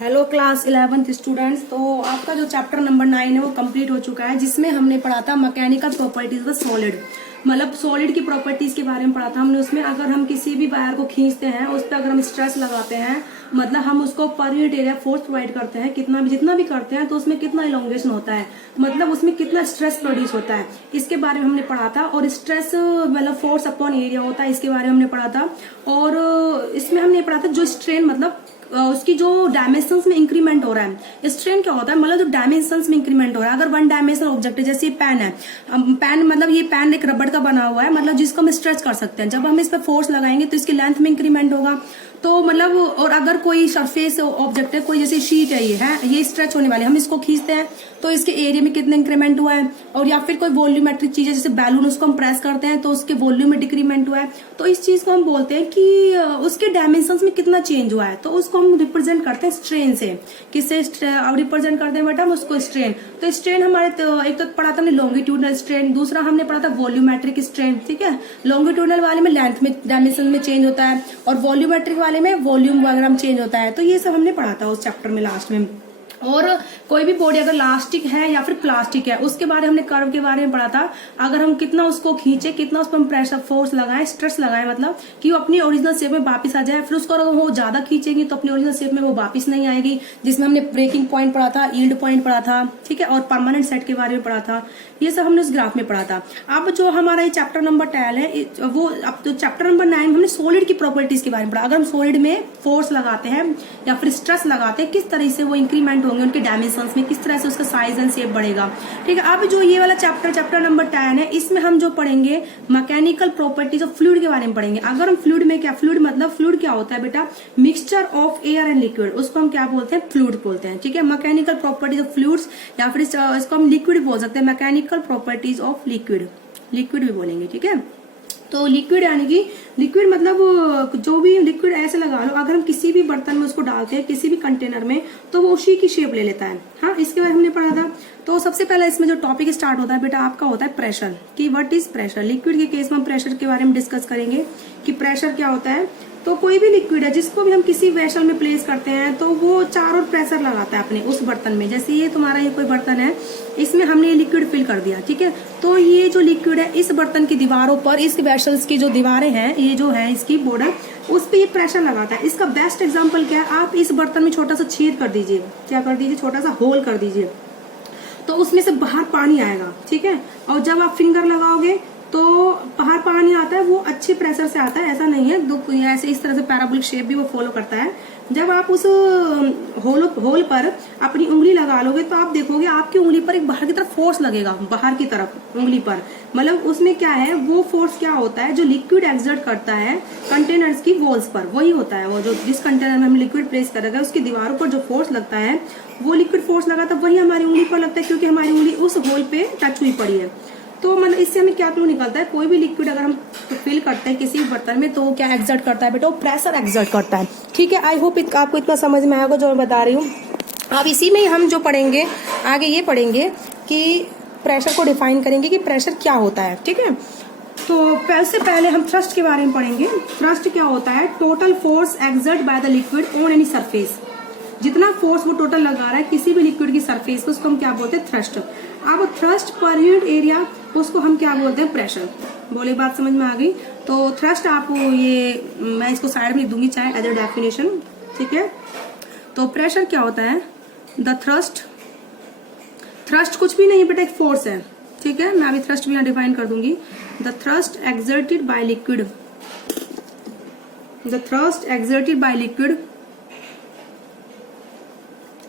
Hello class 11th students. तो आपका जो चैप्टर नंबर 9 है वो कंप्लीट हो चुका है, जिसमें हमने पढ़ा था मैकेनिकल प्रॉपर्टीज ऑफ सॉलिड। मतलब सॉलिड की प्रॉपर्टीज के बारे में पढ़ा था हमने। उसमें अगर हम किसी भी वायर को खींचते हैं, उस पर अगर हम स्ट्रेस लगाते हैं, मतलब हम उसको per unit area force provide करते हैं, जितना भी करते हैं, तो उसमें कितना इलोंगेशन होता है, मतलब उसमें कितना स्ट्रेस प्रोड्यूस होता है, इसके बारे में हमने पढ़ा था। और स्ट्रेस मतलब फोर्स अपॉन एरिया होता है, इसके बारे में हमने पढ़ा था। और इसमें हमने पढ़ा था जो स्ट्रेन मतलब उसकी जो डायमेंशंस में इंक्रीमेंट हो रहा है। स्ट्रेन क्या होता है, मतलब जो डायमेंशंस में इंक्रीमेंट हो रहा है। अगर वन डायमेंशनल ऑब्जेक्ट है, जैसे ये पेन है, पेन मतलब ये पेन एक रबड़ का बना हुआ है, मतलब जिसको हम स्ट्रेच कर सकते हैं। जब हम इस पर फोर्स लगाएंगे तो इसकी लेंथ में इंक्रीमेंट होगा। तो मतलब और अगर कोई सरफेस ऑब्जेक्ट है, कोई जैसे शीट है, ये स्ट्रेच होने वाली, हम इसको खींचते हैं तो इसके एरिया में कितना इंक्रीमेंट हुआ है। और या फिर कोई वॉल्यूमेट्रिक चीज है, जैसे बैलून, उसको हम प्रेस करते हैं तो उसके वॉल्यूम में डिक्रीमेंट हुआ है। तो इस चीज को हम बोलते हैं कि उसके डायमेंशंस में कितना चेंज हुआ है। तो उसको हम रिप्रेजेंट करते हैं स्ट्रेन से। किससे रिप्रेजेंट करते हैं बेटा हम उसको? स्ट्रेन। तो स्ट्रेन हमारे एक तो पढ़ा था हमने लॉन्गिट्यूडनल स्ट्रेन, दूसरा हमने पढ़ा था वॉल्यूमेट्रिक स्ट्रेन। ठीक है, लॉन्गिट्यूडनल वाले में लेंथ में डायमेंशन में चेंज होता है, और वॉल्यूमेट्रिक वाले में वॉल्यूम वगैरह में चेंज होता है। तो ये सब हमने पढ़ा था उस चैप्टर में लास्ट में। और कोई भी बॉडी अगर इलास्टिक है या फिर प्लास्टिक है, उसके बारे में हमने कर्व के बारे में पढ़ा था। अगर हम कितना उसको खींचे, कितना उस पर हम प्रेशर फोर्स लगाएं, स्ट्रेस लगाएं, मतलब कि वो अपनी ओरिजिनल शेप में वापस आ जाए। फिर उसको अगर वो ज्यादा खींचेंगे तो अपनी ओरिजिनल शेप में वो वापस नहीं आएगी, जिसमें हमने ब्रेकिंग पॉइंट पढ़ा था, यील्ड पॉइंट पढ़ा था। ठीक है, और परमानेंट सेट के बारे में पढ़ा था। ये सब हमने उस ग्राफ में पढ़ा था। अब जो हमारा ये चैप्टर नंबर 10 है, वो अब तो चैप्टर नंबर 9 हमने सॉलिड की प्रॉपर्टीज के बारे में पढ़ा। अगर हम सॉलिड में फोर्स लगाते हैं या फिर स्ट्रेस लगाते हैं, किस तरह से वो इंक्रीमेंट होंगे उनके डायमेंशन में, किस तरह से उसका साइज एंड शेप बढ़ेगा। ठीक है, अब जो ये वाला चैप्टर नंबर 10 है, इसमें हम जो पढ़ेंगे मैकेनिकल प्रॉपर्टीज ऑफ फ्लूइड के बारे में पढ़ेंगे। अगर हम फ्लूइड में क्या, फ्लूइड क्या होता है बेटा? Mixture of air and liquid, उसको हम क्या बोलते हैं? फ्लूइड बोलते हैं। ठीक है, मैकेनिकल प्रॉपर्टीज ऑफ फ्लूइड्स, या फिर इसको हम लिक्विड बोल सकते हैं, मैकेनिकल प्रॉपर्टीज ऑफ लिक्विड भी बोलेंगे। ठीक है, तो लिक्विड यानी कि लिक्विड मतलब जो भी लिक्विड ऐसे लगा लो, अगर हम किसी भी बर्तन में उसको डालते हैं, किसी भी कंटेनर में, तो वो उसी की शेप ले लेता है। हाँ, इसके बारे में हमने पढ़ा था। तो सबसे पहले इसमें जो टॉपिक स्टार्ट होता है बेटा आपका होता है प्रेशर, कि व्हाट इज प्रेशर। लिक्विड के केस में हम प्रेशर के बारे में डिस्कस करेंगे कि प्रेशर क्या होता है। तो कोई भी लिक्विड है जिसको भी हम किसी वेसल में प्लेस करते हैं, तो वो चारों प्रेशर लगाता है अपने उस बर्तन में। जैसे ये तुम्हारा ये कोई बर्तन है, इसमें हमने ये लिक्विड फिल कर दिया। ठीक है, तो ये जो लिक्विड है इस बर्तन की दीवारों पर, इस वेसल्स की जो दीवारें हैं, ये जो है इसकी बॉर्डर, उस पर ये प्रेशर लगाता है। इसका बेस्ट एग्जाम्पल क्या है? आप इस बर्तन में छोटा सा छेद कर दीजिए, क्या कर दीजिए? छोटा सा होल कर दीजिए, तो उसमें से बाहर पानी आएगा। ठीक है, और जब आप फिंगर लगाओगे तो बाहर पानी आता है, वो अच्छे प्रेशर से आता है, ऐसा नहीं है ऐसे इस तरह से पैराबोलिक शेप भी वो फॉलो करता है। जब आप उस होल पर अपनी उंगली लगा लोगे तो आप देखोगे आपकी उंगली पर एक बाहर की तरफ फोर्स लगेगा, बाहर की तरफ उंगली पर। मतलब उसमें क्या है, वो फोर्स क्या होता है? जो लिक्विड एक्सर्ट करता है कंटेनर्स की वॉल्स पर, वही होता है। वो जो जिस कंटेनर में हम लिक्विड प्लेस करेंगे उसकी दीवारों पर जो फोर्स लगता है, वो लिक्विड फोर्स लगा था, वही हमारी उंगली पर लगता है, क्योंकि हमारी उंगली उस होल पे टच हुई पड़ी है। तो मतलब इससे हमें क्या क्लू निकलता है? कोई भी लिक्विड अगर हम फिल करते हैं किसी बर्तन में, तो वो क्या एक्सर्ट करता है बेटा? वो प्रेशर एक्सर्ट करता है। ठीक है, आई होप आपको इतना समझ में आएगा जो मैं बता रही हूँ। अब इसी में हम जो पढ़ेंगे आगे, ये पढ़ेंगे कि प्रेशर को डिफाइन करेंगे कि प्रेशर क्या होता है। ठीक है, तो सबसे पहले हम थ्रस्ट के बारे में पढ़ेंगे। थ्रस्ट क्या होता है? Total force exert by the liquid on any surface. जितना फोर्स वो टोटल लगा रहा है किसी भी लिक्विड की सरफेस पे, उसको हम क्या बोलते हैं? थ्रस्ट। अब थ्रस्ट पर यूनिट एरिया, उसको हम क्या बोलते हैं? प्रेशर। बोले बात समझ में आ गई? तो थ्रस्ट आपको ये मैं इसको साइड में लिख दूंगी चाहे एज ए डेफिनेशन। ठीक है, तो प्रेशर क्या होता है? द थ्रस्ट कुछ भी नहीं बेटा, एक फोर्स है। ठीक है, मैं अभी थ्रस्ट भी यहाँ डिफाइन कर दूंगी। The thrust exerted by liquid, the thrust exerted by liquid,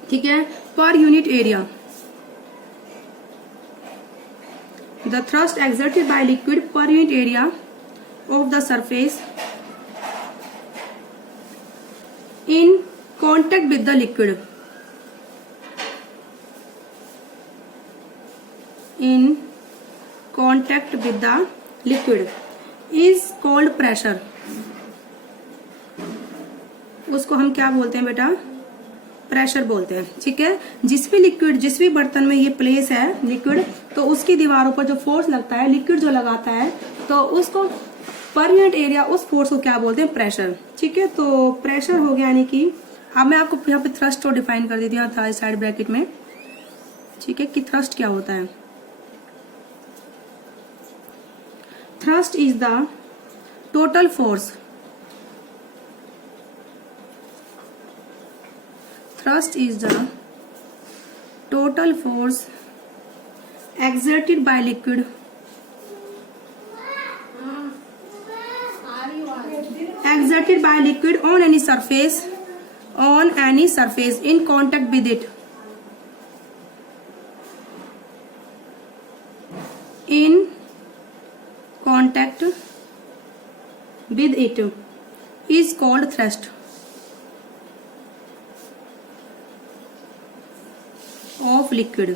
ठीक है, per unit area. The thrust exerted by liquid per unit area of the surface in contact with the liquid, in contact with the liquid is called pressure। उसको हम क्या बोलते हैं बेटा? Pressure बोलते हैं। ठीक है, जिस भी बर्तन में ये प्लेस है लिक्विड, तो उसकी दीवारों पर जो फोर्स लगता है, लिक्विड जो लगाता है, तो उसको पर यूनिट एरिया, उस फोर्स को क्या बोलते हैं? प्रेशर। ठीक है, तो प्रेशर हो गया यानी कि अब मैं आपको यहाँ पे थ्रस्ट को डिफाइन कर देती हूँ साइड ब्रैकेट में, ठीक है, कि थ्रस्ट क्या होता है। Thrust is the total force, thrust is the total force exerted by liquid on any surface in contact with it, is called thrust of liquid.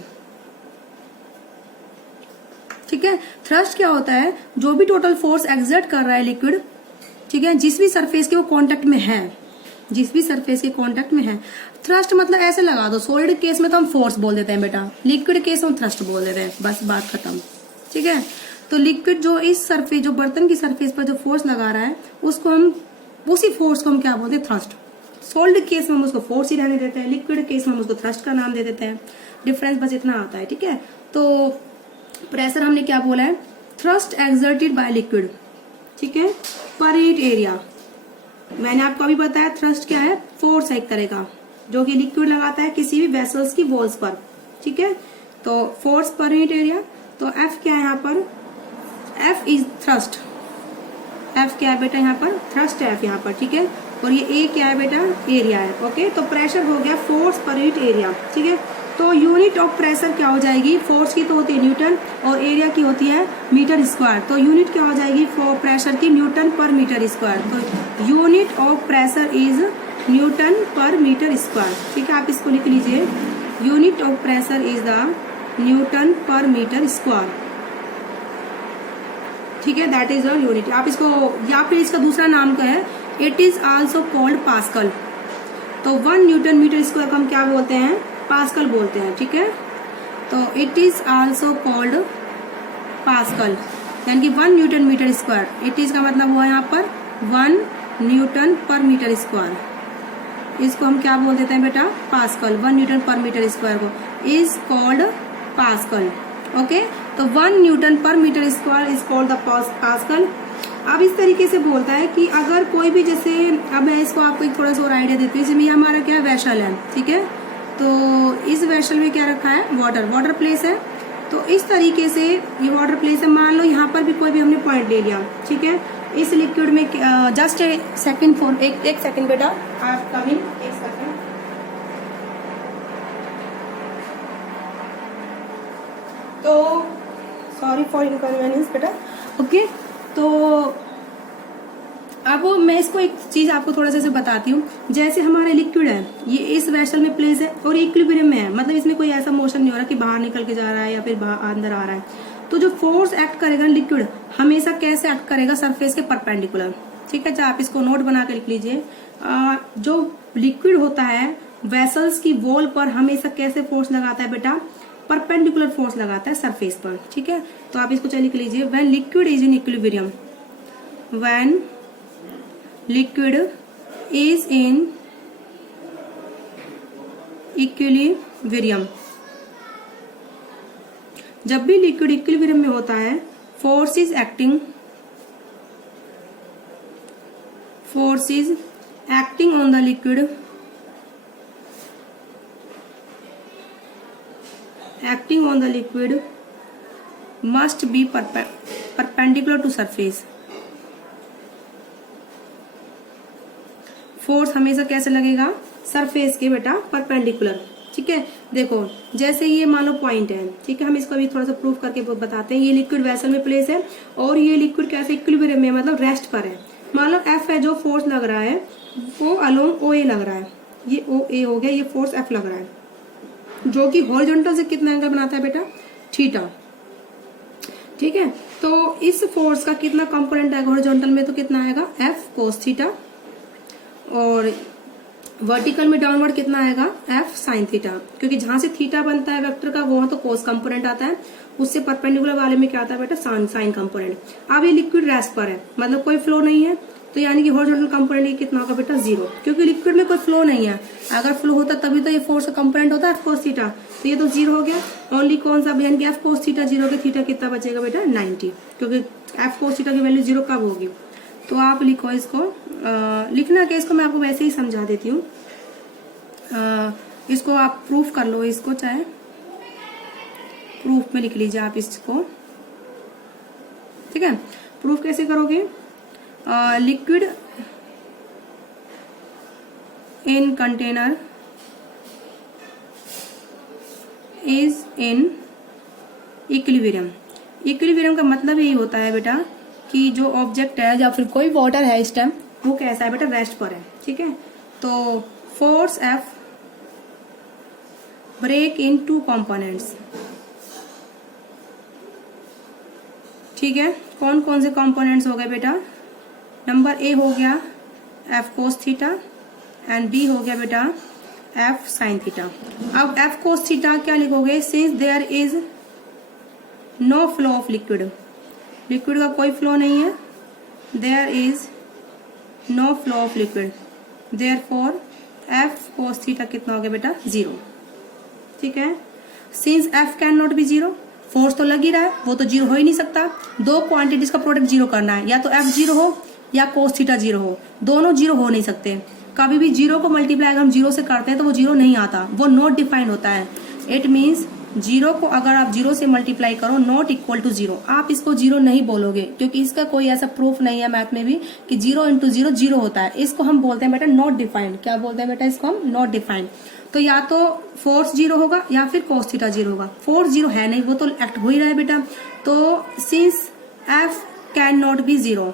ठीक है, थ्रस्ट क्या होता है, जो भी टोटल फोर्स एक्सर्ट कर रहा है लिक्विड, ठीक है, जिस भी सरफेस के वो कांटेक्ट में है, जिस भी सरफेस के कांटेक्ट में है। थ्रस्ट मतलब ऐसे लगा दो, सॉलिड केस में तो हम फोर्स बोल देते हैं बेटा, लिक्विड केस में हम थ्रस्ट बोल देते हैं, बस बात खत्म। ठीक है, तो लिक्विड जो इस सरफेस, जो बर्तन की सरफेस पर जो फोर्स लगा रहा है, उसको हम, उसी फोर्स को हम क्या बोलते हैं, थ्रस्ट। सॉलिड केस में हम उसको फोर्स ही रहने देते हैं, लिक्विड केस में हम उसको थ्रस्ट का नाम दे देते हैं। डिफरेंस बस इतना आता है। ठीक है, तो प्रेशर हमने क्या बोला है, थ्रस्ट एक्सर्टेड बाय लिक्विड, ठीक है, पर यूनिट एरिया। मैंने आपको अभी बताया थ्रस्ट क्या है, फोर्स है एक तरह का, जो कि लिक्विड लगाता है किसी भी वेसल्स की वॉल्स पर। ठीक है, तो फोर्स पर यूनिट एरिया। तो एफ क्या है यहाँ पर, एफ इज थ्रस्ट, एफ क्या है बेटा यहाँ पर, थ्रस्ट है एफ यहाँ पर। ठीक है, और ये ए क्या है बेटा, एरिया है। ओके, तो प्रेशर हो गया फोर्स पर यूनिट एरिया। ठीक है, तो यूनिट ऑफ प्रेशर क्या हो जाएगी, फोर्स की तो होती है न्यूटन और एरिया की होती है मीटर स्क्वायर। तो यूनिट क्या हो जाएगी फॉर प्रेशर की, न्यूटन पर मीटर स्क्वायर। तो unit of pressure is Newton per metre square. ठीक है, आप इसको लिख लीजिए, unit of pressure is the Newton per metre square. ठीक है, दैट इज अ यूनिट। आप इसको, या फिर इसका दूसरा नाम क्या है, it is also called pascal. तो 1 न्यूटन मीटर स्क्वायर को हम क्या बोलते हैं, पास्कल बोलते हैं। ठीक है, तो it is also called pascal, यानी कि 1 newton metre square. It is का मतलब हुआ यहाँ पर 1 न्यूटन पर मीटर स्क्वायर। इसको हम क्या बोल देते हैं बेटा, pascal. 1 newton per metre square को इज कॉल्ड पास्कल। ओके, तो 1 newton per metre square is called the pascal. अब इस तरीके से बोलता है कि अगर कोई भी, जैसे अब मैं इसको आपको एक थोड़ा सा और आइडिया देती हूँ। इसमें हमारा क्या वेसल है, ठीक है, तो इस वेसल में क्या रखा है, वाटर प्लेस है। तो इस तरीके से ये वाटर प्लेस है, मान लो यहाँ पर भी कोई भी हमने पॉइंट ले लिया। ठीक है, इस लिक्विड में जस्ट सेकंड फॉर एक सेकंड बेटा, आप कमिंग, एक सेकंड। तो सॉरी फॉर इनकन्वीनियंस बेटा। ओके, तो अब मैं इसको एक चीज आपको थोड़ा सा बताती हूँ। जैसे हमारा लिक्विड है, ये इस वेसल में प्लेस है और इक्विलिब्रियम में है, मतलब इसमें कोई ऐसा मोशन नहीं हो रहा कि बाहर निकल के जा रहा है या फिर अंदर आ रहा है। तो जो फोर्स एक्ट करेगा लिक्विड, हमेशा कैसे एक्ट करेगा, सरफेस के परपेंडिकुलर। ठीक है, चाहे आप इसको नोट बना के लिख लीजिए। जो लिक्विड होता है वेसल्स की वॉल पर हमेशा कैसे फोर्स लगाता है बेटा, परपेंडिकुलर फोर्स लगाता है सरफेस पर। ठीक है, तो आप इसको चलिए लिख लीजिए, when liquid is in equilibrium, when liquid is in equilibrium, जब भी लिक्विड इक्विलिब्रियम में होता है, force is acting on the liquid, acting on the liquid must be perpendicular to surface। Force हमेशा कैसे लगेगा, सरफेस के बेटा परपेंडिकुलर। ठीक है, देखो जैसे ये मान लो पॉइंट है। ठीक है, हम इसको अभी थोड़ा सा प्रूफ करके बताते हैं। ये लिक्विड वेसल में प्लेस है और ये लिक्विड कैसे इक्विलिब्रियम में, मतलब रेस्ट पर है। मान लो एफ है, जो फोर्स लग रहा है वो अलोंग ओ ए लग रहा है, ये ओ ए हो गया, ये फोर्स एफ लग रहा है, जो कि हॉरिजॉन्टल से कितना एंगल बनाता है बेटा, थीटा। ठीक है, तो इस फोर्स का कितना कंपोनेंट आएगा हॉरिजॉन्टल में, तो कितना आएगा, एफ कोस थीटा, और वर्टिकल में डाउनवर्ड कितना आएगा, एफ साइन थीटा। क्योंकि जहां से थीटा बनता है वेक्टर का, वहां तो कोस कंपोनेंट आता है, उससे परपेंडिकुलर वाले में क्या आता है बेटा, साइन कंपोनेंट। अब ये लिक्विड रेस्ट पर है, मतलब कोई फ्लो नहीं है, तो यानी कि हॉरिजॉन्टल कंपोनेंट कितना होगा बेटा 0, क्योंकि लिक्विड में कोई फ्लो नहीं है। अगर फ्लो होता तभी तो ये फोर्स का कंपोनेंट होता है एफ कोस थीटा, तो ये तो 0 हो गया। ओनली कौन सा, यानी कि एफ कोस थीटा 0 हो गया, थीटा कितना बचेगा बेटा 90, क्योंकि एफ कोस थीटा की वैल्यू 0 कब होगी। तो आप लिखो इसको, लिखना क्या, इसको मैं आपको वैसे ही समझा देती हूँ। इसको आप प्रूफ कर लो, इसको चाहे प्रूफ में लिख लीजिए आप इसको, ठीक है। प्रूफ कैसे करोगे, liquid in container is in equilibrium. Equilibrium का मतलब यही होता है बेटा कि जो ऑब्जेक्ट है या फिर कोई वाटर है इस टाइम वो कैसा है बेटा, रेस्ट पर है, ठीक है। तो force F break in 2 components, ठीक है। कौन कौन से कंपोनेंट्स हो गए बेटा, नंबर ए हो गया F cos theta and B हो गया बेटा एफ साइन थीटा। अब एफ कोस थीटा क्या लिखोगे, since there is no flow of liquid, liquid का कोई फ्लो नहीं है, there is no flow of liquid, therefore F cos theta कितना हो गया बेटा 0, ठीक है। Since F cannot be 0, force तो लग ही रहा है, वो तो 0 हो ही नहीं सकता। 2 क्वांटिटीज का प्रोडक्ट 0 करना है, या तो एफ 0 हो या कोस थीटा 0 हो, दोनों 0 हो नहीं सकते। कभी भी 0 को मल्टीप्लाई अगर हम 0 से करते हैं तो वो 0 नहीं आता, वो नॉट डिफाइंड होता है। इट मीन्स 0 को अगर आप 0 से मल्टीप्लाई करो नॉट इक्वल टू 0, आप इसको 0 नहीं बोलोगे, क्योंकि इसका कोई ऐसा प्रूफ नहीं है मैथ में भी कि 0 इंटू 0 0 होता है। इसको हम बोलते हैं बेटा नॉट डिफाइंड। क्या बोलते हैं बेटा इसको हम, नॉट डिफाइंड। तो या तो फोर्स 0 होगा या फिर कोस थीटा 0 होगा। फोर्स 0 है नहीं, वो तो एक्ट हो ही रहा है बेटा। तो since F cannot be 0,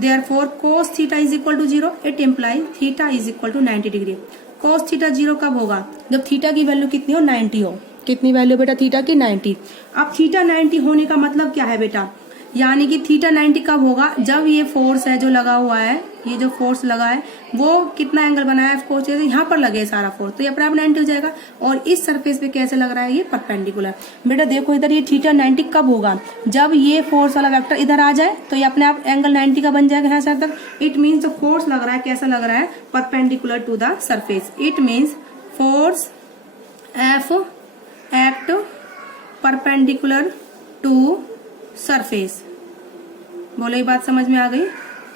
therefore cos theta is equal to 0, it imply theta is equal to 90 degree. cos theta 0 कब होगा, जब थीटा की वैल्यू कितनी हो, 90 हो। कितनी वैल्यू बेटा थीटा की, 90। अब थीटा 90 होने का मतलब क्या है बेटा, यानी कि थीटा 90 कब होगा, जब ये फोर्स है जो लगा हुआ है, ये जो फोर्स लगा है वो कितना एंगल बनाया है, फोर्स यहाँ पर लगे सारा फोर्स, तो ये अपने आप 90 हो जाएगा। और इस सरफेस पे कैसे लग रहा है, ये परपेंडिकुलर। बेटा देखो इधर ये थीटा 90 कब होगा, जब ये फोर्स वाला वेक्टर इधर आ जाए तो ये अपने आप एंगल 90 का बन जाएगा यहाँ से तक। इट मीन्स जो फोर्स लग रहा है कैसा लग रहा है, perpendicular to the surface. It means force F act perpendicular to surface. बोलो ये बात समझ में आ गई।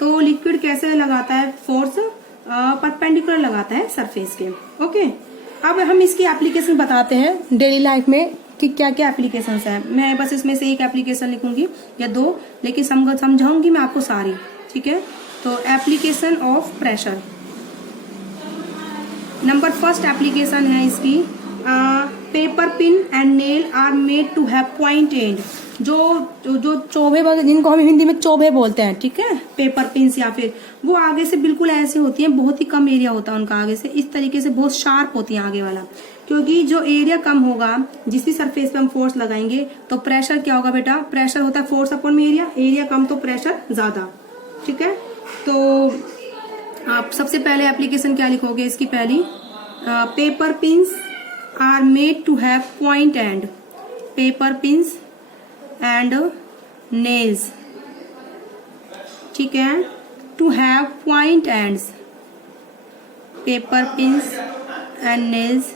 तो लिक्विड कैसे लगाता है फोर्स, परपेंडिकुलर लगाता है सरफेस के। ओके, अब हम इसकी एप्लीकेशन बताते हैं डेली लाइफ में कि क्या क्या एप्लीकेशंस है। मैं बस इसमें से एक एप्लीकेशन लिखूंगी या 2, लेकिन समझाऊंगी मैं आपको सारी, ठीक है। तो application of pressure, number first application है इसकी, paper pin and nail are made to have point end. जो चोभे, जिनको हम हिंदी में चोभे बोलते हैं, ठीक है, पेपर पिन्स, या फिर वो आगे से बिल्कुल ऐसे होती हैं, बहुत ही कम एरिया होता है उनका आगे से, इस तरीके से बहुत शार्प होती है आगे वाला। क्योंकि जो एरिया कम होगा, जिस भी सरफेस पे हम फोर्स लगाएंगे तो प्रेशर क्या होगा बेटा, प्रेशर होता है फोर्स अपॉन में एरिया, एरिया कम तो प्रेशर ज्यादा, ठीक है। तो आप सबसे पहले एप्लीकेशन क्या लिखोगे इसकी, पहली paper pins are made to have point end, paper pins and nails, ठीक है, to have point ends, paper pins and nails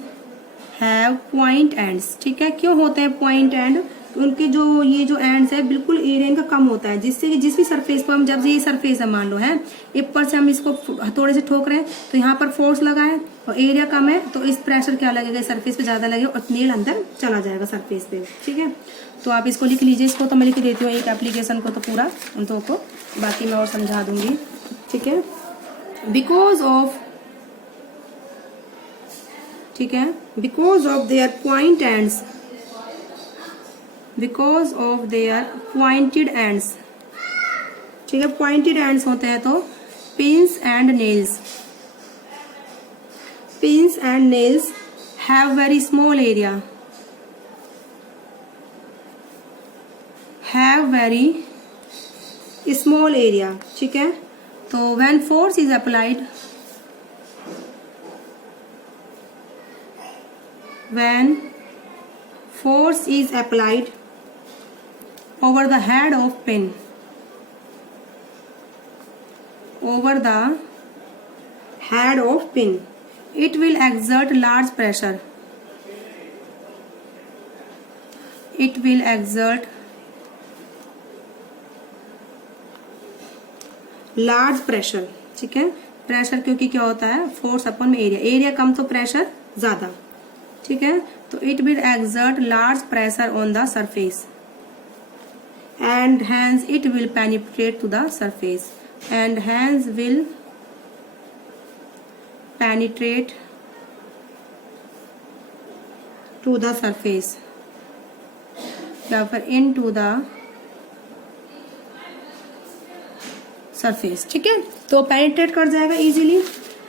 have point ends, ठीक है। क्यों होते हैं पॉइंट एंड, उनके जो ये जो एंड्स है बिल्कुल एरिया इनका कम होता है, जिससे कि जिस भी सरफेस पर हम, जब ये सरफेस है मान लो है, ऊपर से हम इसको हथौड़े से ठोक रहे हैं तो यहाँ पर फोर्स लगा है और एरिया कम है, तो इस प्रेशर क्या लगेगा, सरफेस पे ज्यादा लगेगा और नेल अंदर चला जाएगा सरफेस पे, ठीक है। तो आप इसको लिख लीजिए, इसको तो मैं लिख देती हूँ एक एप्लीकेशन को तो पूरा, उन दो को बाकी मैं और समझा दूंगी, ठीक है। बिकॉज ऑफ, ठीक है, because of their point ends, because of their pointed ends, ठीक है, पॉइंटेड एंड्स होते हैं तो pins and nails, pins and nails have very small area, have very small area, ठीक है। तो when force is applied, when force is applied over the head of pin, over the head of pin. It will exert large pressure. It will exert large pressure, ठीक है। Pressure क्योंकि क्या होता है, force अपन में एरिया, एरिया कम तो pressure ज्यादा, ठीक है। तो it will exert large pressure on the surface and hence it will penetrate to the surface and hence will penetrate to the surface या फिर इन टू द सरफेस, ठीक है। तो पेनिट्रेट कर जाएगा इजीली।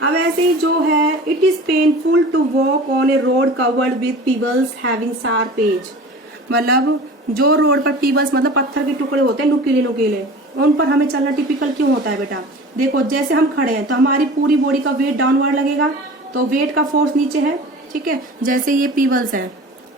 अब ऐसे ही जो है, it is painful to walk on a road covered with pebbles having sharp edge. मतलब जो रोड पर पीबल्स मतलब पत्थर के टुकड़े होते हैं नुकीले नुकीले, उन पर हमें चलना टिपिकल क्यों होता है बेटा? देखो जैसे हम खड़े हैं तो हमारी पूरी बॉडी का वेट डाउनवर्ड लगेगा, तो वेट का फोर्स नीचे है, ठीक है। जैसे ये पीबल्स है,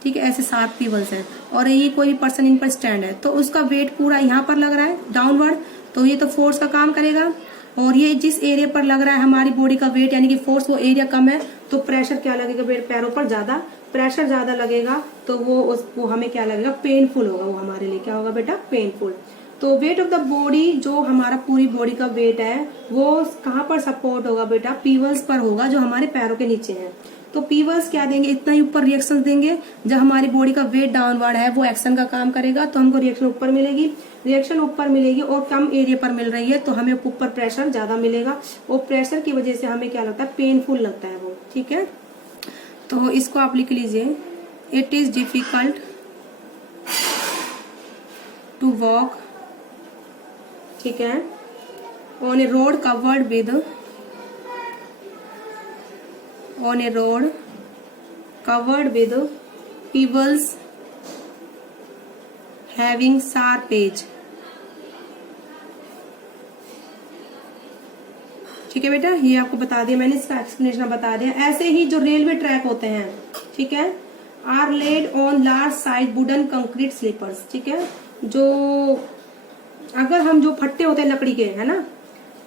ठीक है, ऐसे शार्प पीबल्स है और ये कोई पर्सन इन पर स्टैंड है तो उसका वेट पूरा यहाँ पर लग रहा है डाउनवर्ड, तो ये तो फोर्स का काम करेगा। और ये जिस एरिया पर लग रहा है हमारी बॉडी का वेट यानी कि फोर्स, वो एरिया कम है, तो प्रेशर क्या लगेगा पैरों पर ज्यादा, प्रेशर ज्यादा लगेगा तो वो हमें क्या लगेगा, पेनफुल होगा, वो हमारे लिए क्या होगा बेटा, पेनफुल। तो वेट ऑफ द बॉडी, जो हमारा पूरी बॉडी का वेट है वो कहाँ पर सपोर्ट होगा बेटा, पीवल्स पर होगा जो हमारे पैरों के नीचे है। तो पीवल्स क्या देंगे, इतना ही ऊपर रिएक्शन देंगे, जब हमारी बॉडी का वेट डाउनवर्ड है वो एक्शन का काम करेगा तो हमको रिएक्शन ऊपर मिलेगी, रिएक्शन ऊपर मिलेगी और कम एरिया पर मिल रही है तो हमें ऊपर प्रेशर ज्यादा मिलेगा और प्रेशर की वजह से हमें क्या लगता है, पेनफुल लगता है वो, ठीक है। तो इसको आप लिख लीजिए, it is difficult to walk, ठीक है, on a road covered with, on a road covered with pebbles having sharp edge, ठीक है बेटा। ये आपको बता दिया मैंने, इसका एक्सप्लेनेशन बता दिया। ऐसे ही जो रेलवे ट्रैक होते हैं, ठीक है, are laid on large size wooden concrete sleepers, ठीक है। जो अगर हम जो फट्टे होते हैं लकड़ी के, है ना,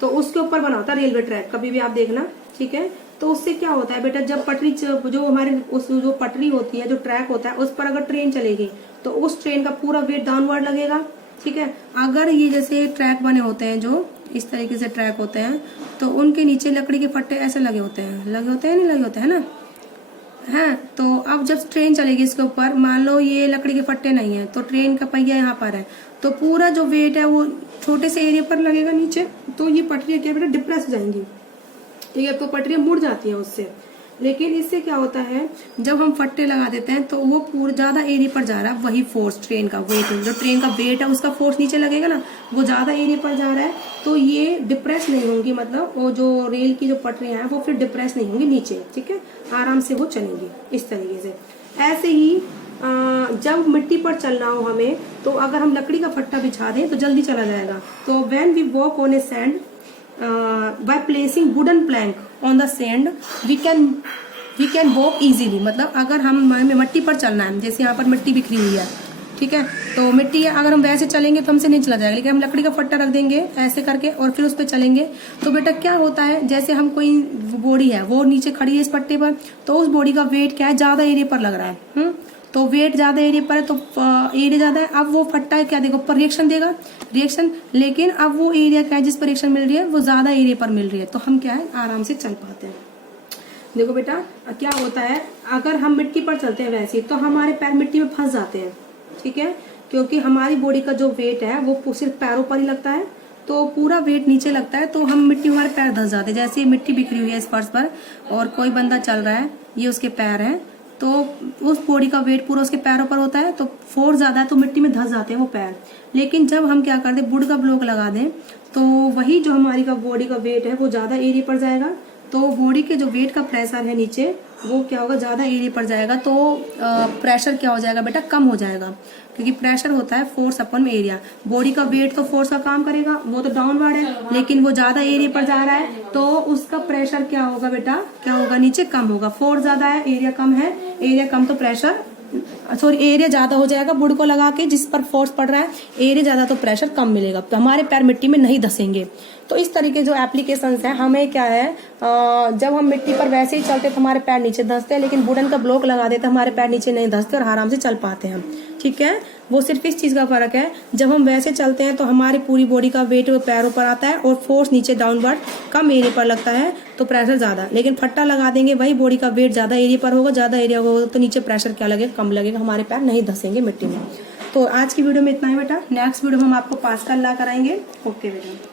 तो उसके ऊपर बना होता है रेलवे ट्रैक, कभी भी आप देखना, ठीक है। तो उससे क्या होता है बेटा, जब पटरी जो हमारे उस जो पटरी होती है, जो ट्रैक होता है, उस पर अगर ट्रेन चलेगी तो उस ट्रेन का पूरा वेट डाउनवर्ड लगेगा, ठीक है। अगर ये जैसे ट्रैक बने होते हैं, जो इस तरीके से ट्रैक होते हैं, तो उनके नीचे लकड़ी के फट्टे ऐसे लगे होते हैं नहीं लगे होते हैं ना, है। तो अब जब ट्रेन चलेगी इसके ऊपर, मान लो ये लकड़ी के फट्टे नहीं है तो ट्रेन का पहिया यहाँ पर है, तो पूरा जो वेट है वो छोटे से एरिया पर लगेगा नीचे, तो ये पटरियां क्या बेटा, डिप्रेस हो जाएंगी, ठीक है। तो पटरियां मुड़ जाती है उससे। लेकिन इससे क्या होता है, जब हम फट्टे लगा देते हैं तो वो पूरा ज्यादा एरिया पर जा रहा है, वही फोर्स ट्रेन का वेट, जो ट्रेन का वेट है उसका फोर्स नीचे लगेगा ना, वो ज्यादा एरिया पर जा रहा है, तो ये डिप्रेस नहीं होंगी, मतलब वो जो रेल की जो पटरियां हैं वो फिर डिप्रेस नहीं होंगी नीचे, ठीक है, आराम से वो चलेंगी इस तरीके से। ऐसे ही जब मिट्टी पर चलना हो हमें, तो अगर हम लकड़ी का फट्टा बिछा दें तो जल्दी चला जाएगा। तो when we walk on a sand by placing wooden plank on the sand we can walk easily। मतलब अगर हम मिट्टी पर चलना है, जैसे यहाँ पर मिट्टी बिखरी हुई है, ठीक है, तो मिट्टी अगर हम वैसे चलेंगे तो हमसे नहीं चला जाएगा, लेकिन हम लकड़ी का फट्टा रख देंगे ऐसे करके और फिर उस पर चलेंगे तो बेटा क्या होता है, जैसे हम कोई बॉडी है वो नीचे खड़ी है इस पट्टे पर, तो उस बॉडी का वेट क्या है, ज्यादा एरिया पर लग रहा है, तो वेट ज्यादा एरिया पर है तो एरिया ज्यादा है। अब वो फट्टा है क्या देगा, ऊपर रिएक्शन देगा, रिएक्शन, लेकिन अब वो एरिया क्या है जिस पर रिएक्शन मिल रही है वो ज्यादा एरिया पर मिल रही है, तो हम क्या है आराम से चल पाते हैं। देखो बेटा क्या होता है, अगर हम मिट्टी पर चलते हैं वैसे तो हमारे पैर मिट्टी में फंस जाते हैं, ठीक है, क्योंकि हमारी बॉडी का जो वेट है वो सिर्फ पैरों पर ही लगता है, तो पूरा वेट नीचे लगता है, तो हम मिट्टी हमारे पैर धंस जाते हैं। जैसे मिट्टी बिखरी हुई है इस फर्श पर और कोई बंदा चल रहा है, ये उसके पैर है, तो उस बॉडी का वेट पूरा उसके पैरों पर होता है, तो फोर्स ज्यादा है तो मिट्टी में धंस जाते हैं वो पैर। लेकिन जब हम क्या करते हैं, वुड का ब्लॉक लगा दें तो वही जो हमारी का बॉडी का वेट है वो ज्यादा एरिया पर जाएगा, तो बॉडी के जो वेट का प्रेशर है नीचे वो क्या होगा, ज्यादा एरिया पर जाएगा, तो प्रेशर क्या हो जाएगा बेटा, कम हो जाएगा, क्योंकि प्रेशर होता है फोर्स अपन में एरिया। बॉडी का वेट तो फोर्स का काम करेगा, वो तो डाउनवर्ड है, लेकिन वो ज्यादा एरिया पर जा रहा है तो उसका प्रेशर क्या होगा बेटा, क्या होगा, नीचे कम होगा। फोर्स ज्यादा है, एरिया कम है, एरिया कम तो प्रेशर सॉरी एरिया ज्यादा हो जाएगा वुड को लगा के, जिस पर फोर्स पड़ रहा है एरिया ज्यादा तो प्रेशर कम मिलेगा, तो हमारे पैर मिट्टी में नहीं धसेंगे। तो इस तरीके जो एप्लीकेशंस है, हमें क्या है जब हम मिट्टी पर वैसे ही चलते तो हमारे पैर नीचे धंसते हैं, लेकिन वुडन का ब्लॉक लगा देते हमारे पैर नीचे नहीं धंसते और आराम से चल पाते हैं। ठीक है, वो सिर्फ इस चीज का फर्क है, जब हम वैसे चलते हैं तो हमारी पूरी बॉडी का वेट पैरों पर आता है और फोर्स नीचे डाउनवर्ड कम एरिया पर लगता है तो प्रेशर ज्यादा। लेकिन फट्टा लगा देंगे, वही बॉडी का वेट ज्यादा एरिया पर होगा, ज्यादा एरिया होगा तो नीचे प्रेशर क्या लगेगा, कम लगेगा, हमारे पैर नहीं धसेंगे मिट्टी में। तो आज की वीडियो में इतना ही बेटा, नेक्स्ट वीडियो में हम आपको पास का ला कराएंगे। ओके बेटा।